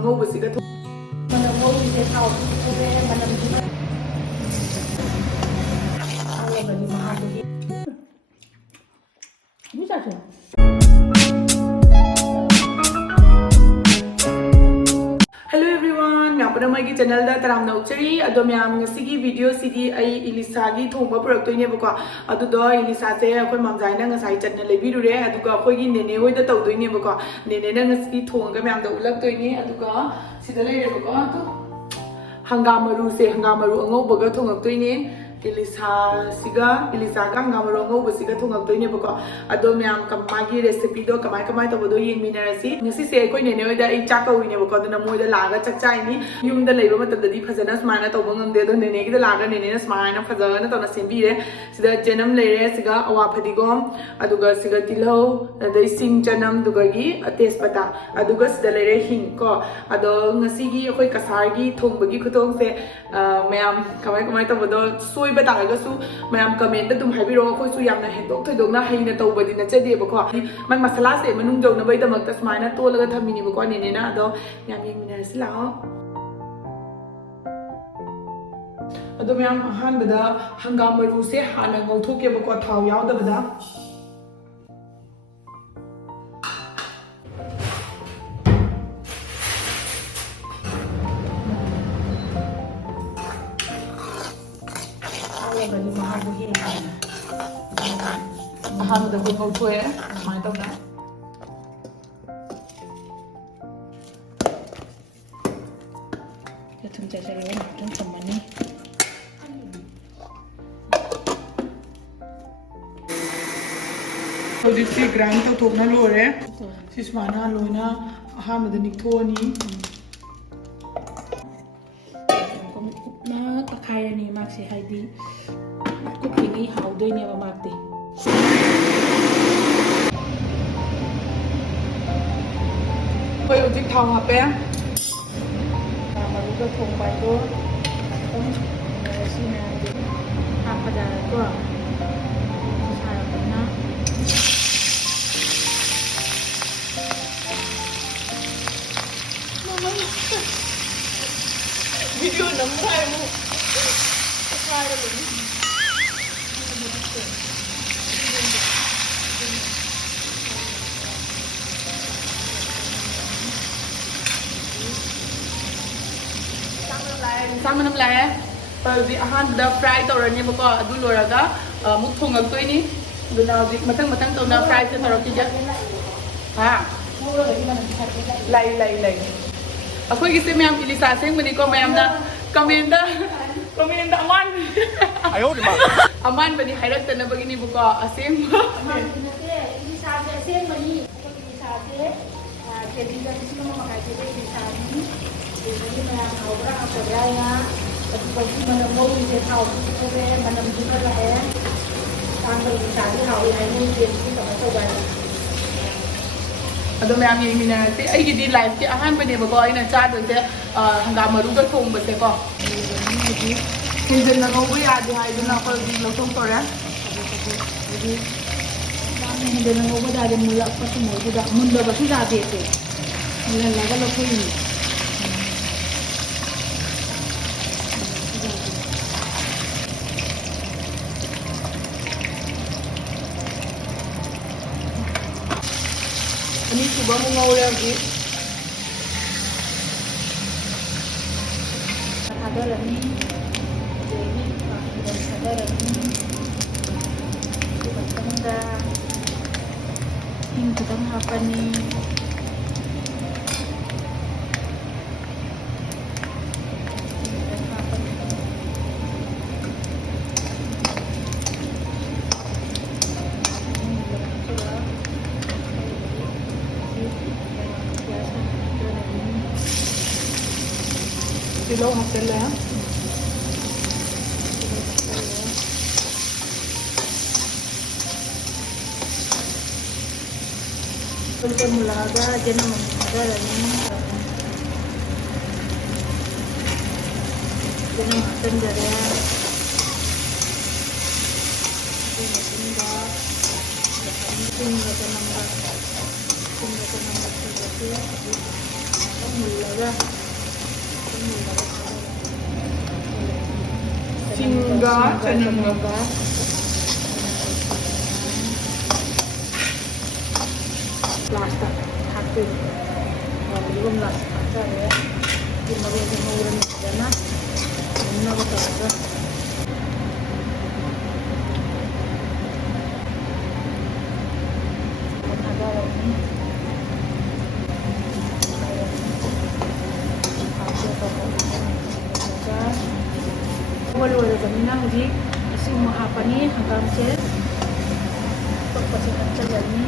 ꯑꯉꯧꯕꯁꯤꯒ ꯃꯅꯝ ꯉꯧꯔꯤꯁꯦ ꯊꯥꯎ ꯊꯣꯛꯑꯦ ꯃꯅꯝꯁꯤꯅ ꯍꯥꯎꯔꯕꯅꯤ ꯃꯍꯥꯎꯗꯨꯒꯤ ꯆꯥꯁꯦ Hello everyone, ꯃꯌꯥꯝꯒꯤ ꯆꯦꯅꯦꯜꯗ ꯇꯔꯥꯝꯅ ꯑꯣꯛꯆꯔꯤ ꯑꯗꯣ ꯃꯌꯥꯝ ꯉꯁꯤꯒꯤ ꯚꯤꯗꯤꯑꯣꯁꯤꯗꯤ ꯑꯩ ꯏꯂꯤꯁꯥꯒꯤ ꯊꯣꯡꯕ ꯄꯨꯔꯛꯇꯣꯏꯅꯦꯕꯀꯣ ꯑꯗꯨꯗꯣ ꯏꯂꯤꯁꯥꯁꯦ ꯑꯩꯈꯣꯏ ꯃꯝꯖꯥꯏꯅ ꯉꯁꯥꯏ ꯆꯠꯅ ꯂꯩꯕꯤꯔꯨꯔꯦ ꯑꯗꯨꯒ ꯑꯩꯈꯣꯏꯒꯤ ꯅꯦꯅꯦ ꯍꯣꯏꯗ ꯇꯧꯗꯣꯏꯅꯦꯕꯀꯣ ꯅꯦꯅꯦꯅ ꯉꯁꯤ ꯊꯣꯡꯉꯒ ꯃꯌꯥꯝꯗ ꯎꯠꯂꯛꯇꯣꯏꯅꯦ ꯑꯗꯨꯒ ꯁꯤꯗ ꯂꯩꯔꯦꯕꯀꯣ ꯑꯗꯣ ꯍꯪꯒꯥꯝ ꯃꯔꯨꯁꯦ ꯍꯪꯒꯥꯝ ꯃꯔꯨ ꯑꯉꯧꯕꯒ ꯊꯣꯡꯉꯛꯇꯣꯏꯅꯦ ꯏꯂꯤꯁꯥꯒ ꯍꯪꯒꯥꯝ ꯃꯔꯨ ꯑꯉꯧꯕꯁꯤꯒ ꯊꯣꯡꯉꯛꯇꯣꯏꯅꯦꯕꯀꯣ ꯑꯗꯣ ꯃꯌꯥꯝ ꯃꯥꯒꯤ ꯔꯦꯁꯤꯄꯤꯗꯣ ꯀꯃꯥꯏ ꯇꯧꯕꯗꯣ ꯌꯦꯡꯃꯤꯟꯅꯔꯁꯤ ꯉꯁꯤꯁꯦ ꯑꯩꯈꯣꯏ ꯅꯦꯅꯦ ꯍꯣꯏꯗ ꯑꯩ ꯆꯥꯛ ꯀꯧꯔꯤꯅꯦꯕꯀꯣ ꯑꯗꯨꯅ ꯃꯣꯏꯗ ꯂꯥꯛꯑꯒ ꯆꯥꯛ ꯆꯥꯏꯅꯤ ꯌꯨꯝꯗ ꯂꯩꯕ ꯃꯇꯝꯗꯗꯤ ꯐꯖꯅ ꯁꯨꯃꯥꯏꯅ ꯇꯧꯕ ꯉꯝꯗꯦ ꯑꯗꯣ ꯅꯦꯅꯦꯒꯤꯗ ꯂꯥꯛꯑꯒ ꯅꯦꯅꯦꯅ ꯁꯨꯃꯥꯏꯅ ꯐꯖꯅ ꯇꯧꯅ ꯁꯦꯝꯕꯤꯔꯦ ꯁꯤꯗ ꯆꯦꯅꯝ ꯂꯩꯔꯦ ꯁꯤꯒ ꯑꯋꯥ ꯐꯗꯤꯒꯣꯝ ꯑꯗꯨꯒ ꯁꯤꯒ ꯇꯤꯜꯍꯧ ꯑꯗꯩ ꯁꯤꯡ ꯆꯅꯝ ꯑꯗꯨꯒꯒꯤ ꯇꯦꯖꯄꯇꯥ ꯑꯗꯨꯒ ꯁꯤꯗ ꯂꯩꯔꯦ ꯍꯤꯡ ꯀꯣ ꯑꯗꯣ ꯉꯁꯤꯒꯤ ꯑꯩꯈꯣꯏ ꯀꯁꯥꯔꯒꯤ ꯊꯣꯡꯕꯒꯤ ꯈꯨꯊꯣꯡꯁꯦ ꯃꯌꯥꯝ ꯀꯃꯥꯏ ꯇꯧꯕꯗꯣ ꯁꯣꯏꯕ ꯇꯥꯔꯒꯁꯨ ꯃꯌꯥꯝ ꯀꯃꯦꯟꯇ ꯑꯗꯨꯝ ꯍꯥꯏꯕꯤꯔꯛꯑꯣ ꯑꯩꯈꯣꯏꯁꯨ ꯌꯥꯝꯅ ꯍꯦꯟꯗꯣꯛ ꯊꯣꯏꯗꯣꯛꯅ ꯍꯩꯅ ꯇꯧꯕꯗꯤ ꯅꯠꯆꯗꯦꯕꯀꯣ ꯃꯥꯏ ꯃꯁꯥꯂꯥꯁꯦ ꯃꯅꯨꯡ ꯌꯧꯅꯕꯒꯤꯗꯃꯛꯇ ꯁꯨꯃꯥꯏꯅ ꯇꯣꯜꯂꯒ ꯊꯝꯃꯤꯅꯦꯕꯀꯣ ꯅꯦꯅꯦꯅ ꯑꯗꯣ ꯌꯥꯝ ꯌꯦꯡꯃꯤꯟꯅꯔꯁꯤ ꯂꯥꯛꯑꯣ ꯑꯗꯣ ꯃꯌꯥꯝ ꯑꯍꯥꯟꯕꯗ ꯍꯪꯒꯥꯝ ꯃꯔꯨꯁꯦ ꯍꯥꯟꯅ ꯉꯧꯊꯣꯛꯀꯦꯕꯀꯣ ꯊꯥꯎ ꯌꯥꯎꯗꯕꯗ ꯍꯥꯎꯔꯕꯅꯤ ꯃꯍꯥꯎꯗꯨꯒꯤ ꯑꯍꯥꯟꯕꯗ ꯑꯩꯈꯣꯏ ꯉꯧꯊꯣꯛꯑꯦ ꯁꯨꯃꯥꯏꯅ ꯇꯧꯅ ꯊꯨꯝ ꯆꯥꯏꯁꯤꯜꯂꯒ ꯉꯥꯛꯇꯪ ꯊꯝꯃꯅꯤ ꯍꯧꯖꯤꯛꯁꯤ ꯒ꯭ꯔꯥꯏꯟ ꯇꯧꯊꯣꯛꯅ ꯂꯣꯏꯔꯦ ꯁꯤ ꯁꯨꯃꯥꯏꯅ ꯂꯣꯏꯅ ꯑꯍꯥꯟꯕꯗ ꯅꯤꯛꯊꯣꯛꯑꯅꯤ ꯀꯨꯞꯅ ꯇꯛꯈꯥꯏꯔꯅꯤ ꯃꯥꯛꯁꯦ ꯍꯥꯏꯗꯤ ꯀꯨꯞꯄꯤꯉꯩ ꯍꯥꯎꯗꯣꯏꯅꯦꯕ ꯃꯥꯛꯇꯤ ꯑꯩꯈꯣꯏ ꯍꯧꯖꯤꯛ ꯊꯥꯎ ꯍꯥꯞꯄꯦ ꯃꯔꯨꯒ ꯊꯣꯡꯕ ꯍꯥꯏꯗꯣ ꯑꯗꯨꯝ ꯁꯤ ꯃꯌꯥꯝꯁꯦ ꯍꯥꯞꯄꯗꯀꯣ ꯁꯥꯔꯛꯄꯅ ꯚꯤꯗꯤꯑꯣ ꯅꯝꯃꯨ ꯍꯥꯏꯔꯕꯅꯤ ꯆꯥꯛ ꯃꯅꯝ ꯂꯥꯛꯑꯦ ꯍꯧꯖꯤꯛ ꯑꯍꯥꯟꯕꯗ ꯐ꯭ꯔꯥꯏ ꯇꯧꯔꯅꯦꯕꯀꯣ ꯑꯗꯨ ꯂꯣꯏꯔꯒ ꯑꯃꯨꯛ ꯊꯣꯡꯉꯛꯇꯣꯏꯅꯤ ꯑꯗꯨꯅ ꯍꯧꯖꯤꯛ ꯃꯊꯪ ꯇꯧꯅ ꯐ꯭ꯔꯥꯏꯁꯦ ꯇꯧꯔꯛꯈꯤꯒꯦ ꯍꯥ ꯂꯩ ꯑꯩꯈꯣꯏꯒꯤꯁꯦ ꯃꯌꯥꯝ ꯏꯂꯤꯁꯥ ꯑꯁꯦꯡꯕꯅꯤꯀꯣ ꯃꯌꯥꯝꯅ ꯀꯃꯦꯟꯗ ꯑꯃꯥꯟꯕꯅꯤ ꯍꯥꯏꯔꯛꯇꯅꯕꯒꯤꯅꯦꯕꯀꯣ ꯑꯁꯦꯡꯕ ꯏꯂꯤꯁꯥꯁꯦ ꯑꯁꯦꯡꯕꯅꯤ ꯏꯂꯤꯁꯥꯁꯦ ꯀꯦꯖꯤꯗ 1.5 ꯏꯂꯤꯁꯥꯅꯤ ꯑꯗꯨꯗꯒꯤ ꯃꯌꯥꯝ ꯍꯥꯎꯕ꯭ꯔꯥ ꯍꯥꯎꯇꯕ꯭ꯔꯥ ꯍꯥꯏꯅ ꯑꯗꯨꯒ ꯃꯅꯝ ꯉꯧꯔꯤꯁꯦ ꯊꯥꯎ ꯊꯣꯛꯑꯦ ꯃꯅꯝꯁꯤꯅ ꯂꯥꯛꯑꯦ ꯇꯥꯡꯕ ꯏꯂꯤꯁꯥꯗꯤ ꯍꯥꯎꯏ ꯍꯥꯏꯅꯩ ꯇꯦꯁꯇꯤ ꯀꯃꯥꯏꯅ ꯇꯧꯕ ꯑꯗꯣ ꯃꯌꯥꯝ ꯌꯦꯡꯃꯤꯟꯅꯔꯁꯤ ꯑꯩꯒꯤꯗꯤ ꯂꯥꯏꯐꯀꯤ ꯑꯍꯥꯟꯕꯅꯦꯕꯀꯣ ꯑꯩꯅ ꯆꯥꯗꯣꯏꯁꯦ ꯍꯪꯒꯥꯝ ꯃꯔꯨꯒ ꯊꯣꯡꯕꯁꯦꯀꯣ ꯍꯦꯟꯖꯟꯅ ꯉꯧꯕ ꯌꯥꯗꯦ ꯍꯥꯏꯗꯨꯅ ꯑꯩꯈꯣꯏ ꯍꯧꯖꯤꯛ ꯂꯧꯊꯣꯛꯇꯣꯔꯦ ꯍꯥꯏꯗꯤ ꯌꯥꯝꯅ ꯍꯦꯟꯖꯟꯅ ꯉꯧꯕ ꯌꯥꯗꯦ ꯃꯨꯜꯂꯛꯄꯁꯨ ꯃꯣꯏꯁꯤꯗ ꯃꯨꯟꯗꯕꯁꯨ ꯌꯥꯗꯦꯁꯦ ꯃꯨꯜꯍꯜꯂꯒ ꯂꯧꯊꯣꯛꯏꯅꯤ ꯑꯅꯤꯁꯨꯕ ꯑꯃꯨꯛ ꯉꯧꯔꯦ ꯍꯧꯖꯤꯛ ꯊꯥꯗꯔꯅꯤ ꯑꯗꯒꯤ ꯊꯥꯗꯔꯅꯤ ꯑꯗꯨꯒ ꯃꯇꯨꯡꯗ ꯍꯤꯡ ꯈꯤꯇꯪ ꯍꯥꯞꯄꯅꯤ ꯇꯤꯜꯍꯧ ꯍꯥꯞꯆꯤꯜꯂꯦ ꯃꯨꯜꯂꯛꯑꯒ ꯆꯦꯅꯝ ꯑꯃꯨꯛ ꯊꯥꯗꯔꯅꯤ ꯆꯦꯅꯝ ꯍꯥꯞꯆꯤꯟꯖꯔꯦ ꯑꯗꯨ ꯃꯇꯨꯡꯗ ꯁꯤꯡꯒ ꯆꯅꯝꯒ ꯁꯤꯡꯁꯦ ꯍꯧꯖꯤꯛ ꯃꯨꯜꯂꯒ ꯇꯧꯔꯒ ꯁꯤꯡꯒ ꯆꯅꯝꯒ ꯂꯥꯁꯇ ꯊꯥꯛꯇꯣꯏꯅꯤ ꯑꯗꯨꯒ ꯂꯥꯁꯇ ꯊꯥꯛꯆꯔꯦ ꯃꯔꯣꯏꯁꯦ ꯉꯧꯔꯅꯤ ꯐꯖꯅ ꯃꯨꯟꯅꯕ ꯇꯧꯔꯒ ꯊꯥꯗꯔꯅꯤ ꯂꯣꯏꯔꯕꯅꯤꯅ ꯍꯧꯖꯤꯛ ꯏꯁꯤꯡ ꯑꯃꯨꯛ ꯍꯥꯞꯄꯅꯤ ꯍꯪꯒꯥꯝꯁꯦ ꯇꯣꯛꯄꯁꯦ ꯍꯥꯞꯆꯜꯂꯅꯤ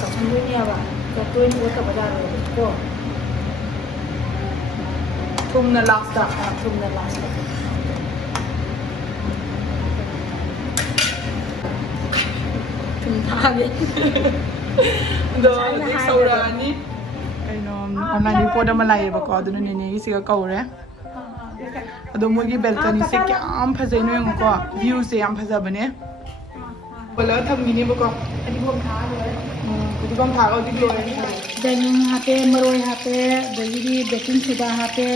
ꯇꯧꯁꯟꯗꯣꯏꯅꯦꯕ ꯇꯣꯏꯅ ꯑꯣꯠꯇꯕ ꯌꯥꯔꯣꯏꯀꯣ ꯊꯨꯝꯅ ꯂꯥꯁꯇ ꯊꯨꯝꯅ ꯂꯥꯁꯇ ꯊꯨꯝ ꯊꯥꯒꯦ ꯑꯗꯣ ꯍꯧꯖꯤꯛ ꯁꯧꯔꯛꯑꯅꯤ ꯀꯩꯅꯣ ꯑꯣꯟꯂꯥꯏꯟ ꯔꯤꯄꯣꯔꯠ ꯑꯃ ꯂꯥꯛꯑꯦꯕꯀꯣ ꯑꯗꯨꯅ ꯅꯦꯅꯦꯒꯤꯁꯤꯒ ꯀꯧꯔꯦ ꯑꯗꯣ ꯃꯣꯏꯒꯤ ꯕꯦꯜꯀꯅꯤꯁꯦ ꯀꯌꯥꯝ ꯐꯖꯩꯅꯣ ꯌꯦꯡꯉꯨꯀꯣ ꯚ꯭ꯌꯨꯁꯦ ꯌꯥꯝ ꯐꯖꯕꯅꯦ ꯄꯨꯜꯂꯒ ꯊꯝꯈꯤꯅꯦꯕꯀꯣ ꯐꯗꯤꯒꯣꯝ ꯊꯥꯛꯑ ꯂꯣꯏꯔꯦ ꯐꯗꯤꯒꯣꯝ ꯊꯥꯛꯑ ꯍꯧꯖꯤꯛ ꯂꯣꯏꯔꯅꯤ ꯆꯅꯝ ꯍꯥꯞꯄꯦ ꯃꯔꯣꯏ ꯍꯥꯞꯄꯦ ꯑꯗꯒꯤꯗꯤ ꯕꯦꯀꯤꯡ ꯁꯣꯗꯥ ꯍꯥꯞꯄꯦ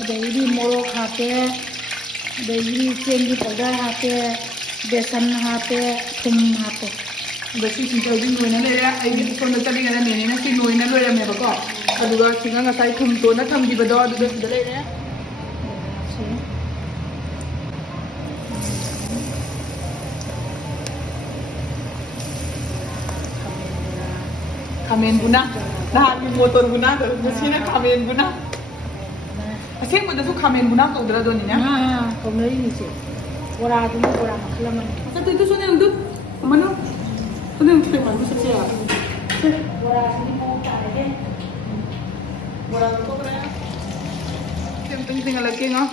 ꯑꯗꯒꯤꯗꯤ ꯃꯣꯔꯣꯛ ꯍꯥꯞꯄꯦ ꯑꯗꯒꯤꯗꯤ ꯆꯦꯡꯒꯤ ꯄꯥꯎꯗꯔ ꯍꯥꯞꯄꯦ ꯕꯦꯁꯟ ꯍꯥꯞꯄꯦ ꯊꯨꯝ ꯍꯥꯞꯄꯦ ꯑꯗꯣ ꯁꯤꯁꯤꯡꯁꯦ ꯍꯧꯖꯤꯛ ꯅꯣꯏꯅ ꯂꯩꯔꯦ ꯑꯩꯒꯤ ꯁꯣꯝꯗ ꯆꯠꯂꯤꯉꯩꯗ ꯅꯦꯅꯦꯅ ꯁꯤ ꯅꯣꯏꯅ ꯂꯣꯏꯔꯝꯃꯦꯕꯀꯣ ꯑꯗꯨꯒ ꯁꯤꯅ ꯉꯁꯥꯏ ꯊꯨꯝ ꯇꯣꯟꯅ ꯊꯝꯈꯤꯕꯗꯣ ꯑꯗꯨꯗ ꯁꯤꯗ ꯂꯩꯔꯦ ꯈꯥꯃꯦꯟ ꯕꯨꯅꯥ ꯅꯍꯥꯟꯒꯤ ꯃꯣꯇꯣꯔ ꯕꯨꯅꯥꯗꯣ ꯉꯁꯤꯅ ꯈꯥꯃꯦꯟ ꯕꯨꯅꯥ ꯑꯁꯦꯡꯕꯗꯁꯨ ꯈꯥꯃꯦꯟ ꯕꯨꯅꯥ ꯀꯧꯗ꯭ꯔꯗꯣꯅꯤꯅꯦ ꯀꯧꯅꯔꯤꯅꯤꯁꯦ ꯕꯣꯔꯥꯗꯨꯅ ꯕꯣꯔꯥ ꯃꯈꯜ ꯑꯃꯅꯤ ꯆꯠꯇꯣꯏꯗꯨ ꯁꯣꯅꯦꯡꯗꯨ ꯑꯃꯅ ꯁꯣꯅꯦꯡ ꯊꯦꯡꯃꯟꯕ ꯆꯠꯁꯦ ꯕꯣꯔꯥꯁꯤꯗꯤ ꯃꯑꯣꯡ ꯇꯥꯔꯦꯍꯦ ꯕꯣꯔꯥ ꯂꯧꯊꯣꯛꯈ꯭ꯔꯦ ꯑꯝꯇꯪ ꯊꯦꯡꯒꯠꯂꯛꯀꯦ ꯉꯣ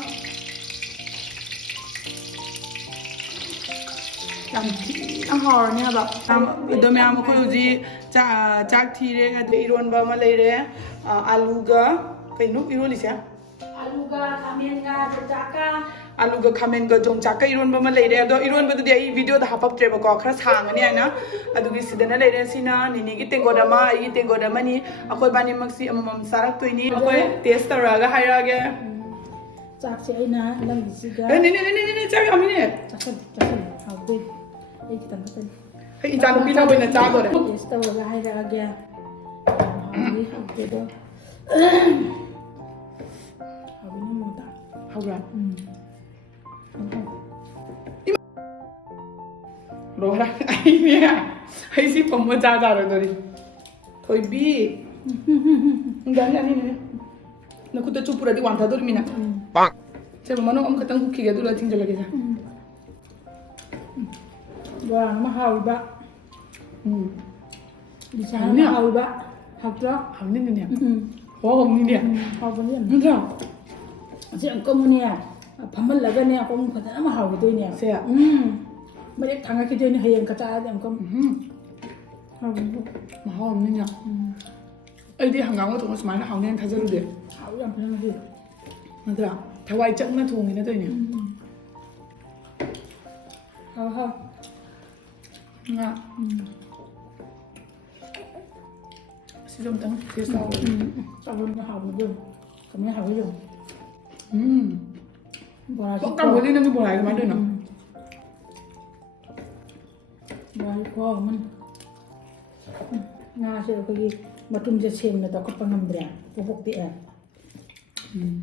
ꯌꯥꯝ ꯊꯤꯅ ꯍꯥꯎꯔꯅꯤ ꯍꯥꯏꯕ ꯑꯗꯣ ꯃꯌꯥꯝ ꯑꯩꯈꯣꯏ ꯍꯧꯖꯤꯛ ꯆꯥꯛ ꯊꯤꯔꯦ ꯑꯗꯨ ꯏꯔꯣꯟꯕ ꯑꯃ ꯂꯩꯔꯦ ꯑꯂꯨꯒ ꯀꯩꯅꯣ ꯏꯔꯣꯜꯂꯤꯁꯦ ꯑꯂꯨꯒ ꯈꯥꯃꯦꯟꯒ ꯌꯣꯡꯆꯥꯛꯀ ꯑꯂꯨꯒ ꯈꯥꯃꯦꯟꯒ ꯌꯣꯡꯆꯥꯛꯀ ꯏꯔꯣꯟꯕ ꯑꯃ ꯂꯩꯔꯦ ꯑꯗꯣ ꯏꯔꯣꯟꯕꯗꯨꯗꯤ ꯑꯩ ꯚꯤꯗꯤꯑꯣꯗ ꯍꯥꯞꯄꯛꯇ꯭ꯔꯦꯕꯀꯣ ꯈꯔ ꯁꯥꯡꯉꯅꯤ ꯍꯥꯏꯅ ꯑꯗꯨꯒꯤ ꯁꯤꯗꯅ ꯂꯩꯔꯦ ꯁꯤꯅ ꯅꯦꯅꯦꯒꯤ ꯇꯦꯡꯀꯣꯠ ꯑꯃ ꯑꯩꯒꯤ ꯇꯦꯡꯀꯣꯠ ꯑꯃꯅꯤ ꯑꯩꯈꯣꯏ ꯕꯥꯅꯤꯃꯛꯁꯤ ꯑꯃꯃꯝ ꯆꯥꯔꯛꯇꯣꯏꯅꯤ ꯑꯩꯈꯣꯏ ꯇꯦꯁ ꯇꯧꯔꯛꯑꯒ ꯍꯥꯏꯔꯛꯑꯒꯦ ꯆꯥꯛꯁꯦ ꯑꯩꯅ ꯅꯪꯒꯤꯁꯤꯒ ꯅꯦꯅꯦ ꯆꯥꯛ ꯌꯥꯝꯃꯤꯅꯦ ꯆꯥꯁꯜ ꯍꯥꯎꯗꯣꯏ ꯑꯩ ꯈꯤꯇꯪ ꯈꯛꯇꯅꯤ ꯑꯩ ꯏꯆꯥꯅꯨꯄꯤꯅ ꯑꯣꯏꯅ ꯆꯥꯗꯣꯔꯦ ꯇꯦꯁ ꯇꯧꯔꯒ ꯍꯥꯏꯔꯛꯑꯒꯦ ꯍꯥꯎꯕꯤ ꯍꯥꯎꯇꯦꯗꯣ ꯍꯥꯎꯕꯤꯅ ꯃꯣꯇꯥ ꯍꯧꯕ꯭ꯔꯥ ꯂꯣꯏꯔꯦ ꯑꯩꯅꯦ ꯑꯩꯁꯤ ꯐꯝꯕ ꯆꯥꯔꯣꯏꯗꯣꯔꯤ ꯊꯣꯏꯕꯤ ꯌꯥꯅꯤ ꯅꯈꯨꯠꯇ ꯆꯨꯞꯄꯨꯔꯗꯤ ꯋꯥꯟꯊꯗꯣꯔꯤꯃꯤꯅ ꯁꯦꯕ ꯃꯅꯨꯡ ꯑꯃꯈꯛꯇꯪ ꯍꯨꯛꯈꯤꯒꯦ ꯑꯗꯨꯒ ꯊꯤꯡꯖꯤꯜꯂꯒꯦꯁꯦ ꯕꯣꯔꯥ ꯑꯃ ꯍꯥꯎꯔꯤꯕ ꯂꯤꯁꯥ ꯑꯃ ꯍꯥꯎꯔꯤꯕ ꯍꯥꯎꯇ꯭ꯔꯣ ꯍꯥꯎꯅꯤꯅꯦ ꯍꯥꯎꯅꯤꯅꯦ ꯍꯥꯎꯕꯅꯤ ꯌꯥꯝ ꯅꯠꯇ꯭ꯔꯣ ꯑꯁꯤ ꯑꯃꯨꯛꯀꯅꯦ ꯐꯝꯍꯜꯂꯒꯅꯦ ꯑꯃꯨꯛ ꯐꯖꯅ ꯑꯃ ꯍꯥꯎꯈꯤꯗꯣꯏꯅꯦ ꯁꯦ ꯃꯔꯦꯛ ꯊꯥꯡꯒꯠꯈꯤꯗꯣꯏꯅꯦ ꯍꯌꯦꯡ ꯀꯆꯥꯔꯗꯤ ꯑꯃꯨꯛꯀ ꯍꯥꯎꯕꯅꯤ ꯃꯍꯥꯎ ꯑꯃꯅꯤꯅꯦ ꯑꯩꯗꯤ ꯍꯪꯒꯥꯝꯒ ꯊꯣꯡꯕ ꯁꯨꯃꯥꯏꯅ ꯍꯥꯎꯅꯦꯅ ꯊꯥꯖꯔꯨꯗꯦ ꯍꯥꯎ ꯌꯥꯝ ꯐꯖꯅ ꯉꯁꯤ ꯅꯠꯇ꯭ꯔꯥ ꯊꯋꯥꯏ ꯆꯪꯅ ꯊꯣꯡꯉꯤꯅ ꯇꯧꯏꯅꯦ ꯍꯥꯎ ꯉꯥ ꯁꯤꯁꯨ ꯑꯝꯇꯪ ꯇꯦꯁ ꯇꯧꯔꯒ ꯆꯥꯎꯕꯅ ꯍꯥꯎꯕꯗꯣ ꯀꯃꯥꯏꯅ ꯍꯥꯎꯋꯤꯗꯣ ꯕꯣꯔꯥꯁꯤ ꯀꯥꯎꯒꯗꯤ ꯅꯪꯒꯤ ꯕꯣꯔꯥ ꯀꯃꯥꯏꯅ ꯇꯧꯔꯤꯅꯣ ꯕꯣꯔꯥꯁꯤ ꯈꯨꯍꯥꯎ ꯑꯃꯅꯤ ꯉꯥꯁꯦ ꯑꯩꯈꯣꯏꯒꯤ ꯃꯇꯨꯝꯁꯦ ꯁꯦꯡꯅ ꯇꯧꯈꯠꯄ ꯉꯝꯗ꯭ꯔꯦ ꯄꯣꯛ ꯇꯦꯛꯑꯦ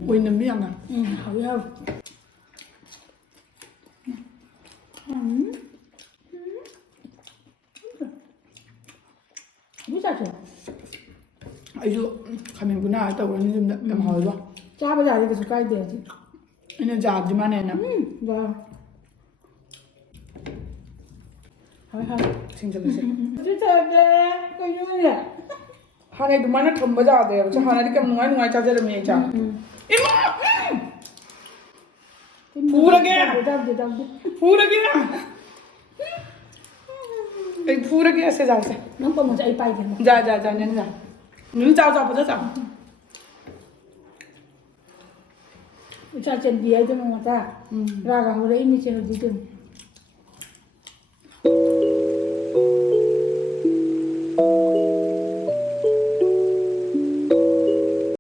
ꯑꯣꯏꯅꯝꯗꯤ ꯌꯥꯝꯅ ꯍꯥꯎꯋꯤ ꯍꯥꯎꯋꯤ ꯆꯥꯁꯦ ꯑꯩꯁꯨ ꯈꯥꯃꯦꯟ ꯕꯨꯅꯥ ꯇꯧꯔꯅꯤ ꯌꯨꯝꯗ ꯌꯥꯝ ꯍꯥꯎꯋꯦꯕ ꯆꯥꯕ ꯌꯥꯔꯦ ꯀꯩꯁꯨ ꯀꯥꯏꯗꯦ ꯍꯧꯖꯤꯛ ꯑꯩꯅ ꯖꯥꯗꯤ ꯃꯥꯅꯦꯅ ꯋꯥ ꯍꯥꯎꯋꯤ ꯍꯥꯎꯋꯤ ꯊꯤꯡꯖꯤꯜꯂꯁꯦ ꯍꯧꯖꯤꯛ ꯆꯥꯁꯦ ꯀꯩꯅꯣꯅꯦ 하나에 누마나 덤버자 돼요. 저 하나에 그럼 누가 짜자를 미자. 이마. 부르게. 부르게. 이 부르게 세자세. 너무 먼저 이 빠이 된다. 자자자 nen자. 눈 자자 보자 자. 우차 전 비에 좀 왔다. 라가 그래 이미 전 지금